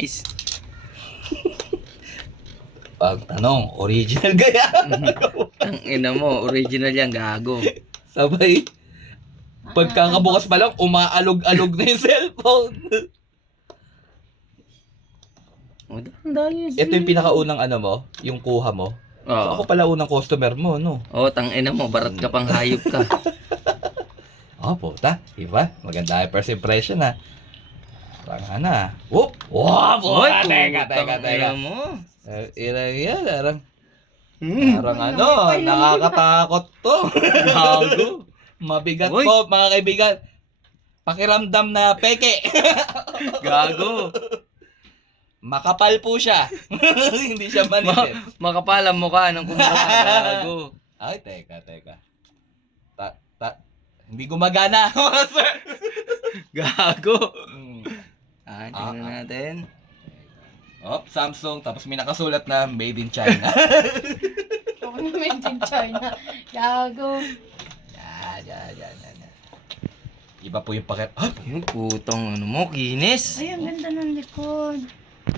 Nice. Pag tanong, original gaya. Ang ina mo, original yan, gago. Sabay, pagkakabukas pa lang, umaalog-alog na yung cellphone. O, dahil. Ito yung pinakaunang ano mo, yung kuha mo. So, ako Oo. pala unang customer mo, no? O, tang ina mo, barat ka pang hayop ka. Oh, puta. Iba? Maganda yung first impression, ha? Parang na. Whoop! Wow! Puta! Teka. Ina mo. Ilang yan, parang... Hmm. Parang ano, nakakatakot to. Gago. Mabigat Uy. po, mga kaibigan. Pakiramdam na peke. Gago. Makapal po siya. Hindi siya manipis. Makapal ang mukha ng kumbaga. Gago. Ay, teka. Hindi gumagana, mga sir. Gago. Hmm. Tingnan natin. Oh, Samsung, tapos may nakasulat na Made in China. Ako na made in China. Gago. Yan. Iba po yung paket. Ah, Yung putong ano mo, kinis. Ay, ang ganda ng likod.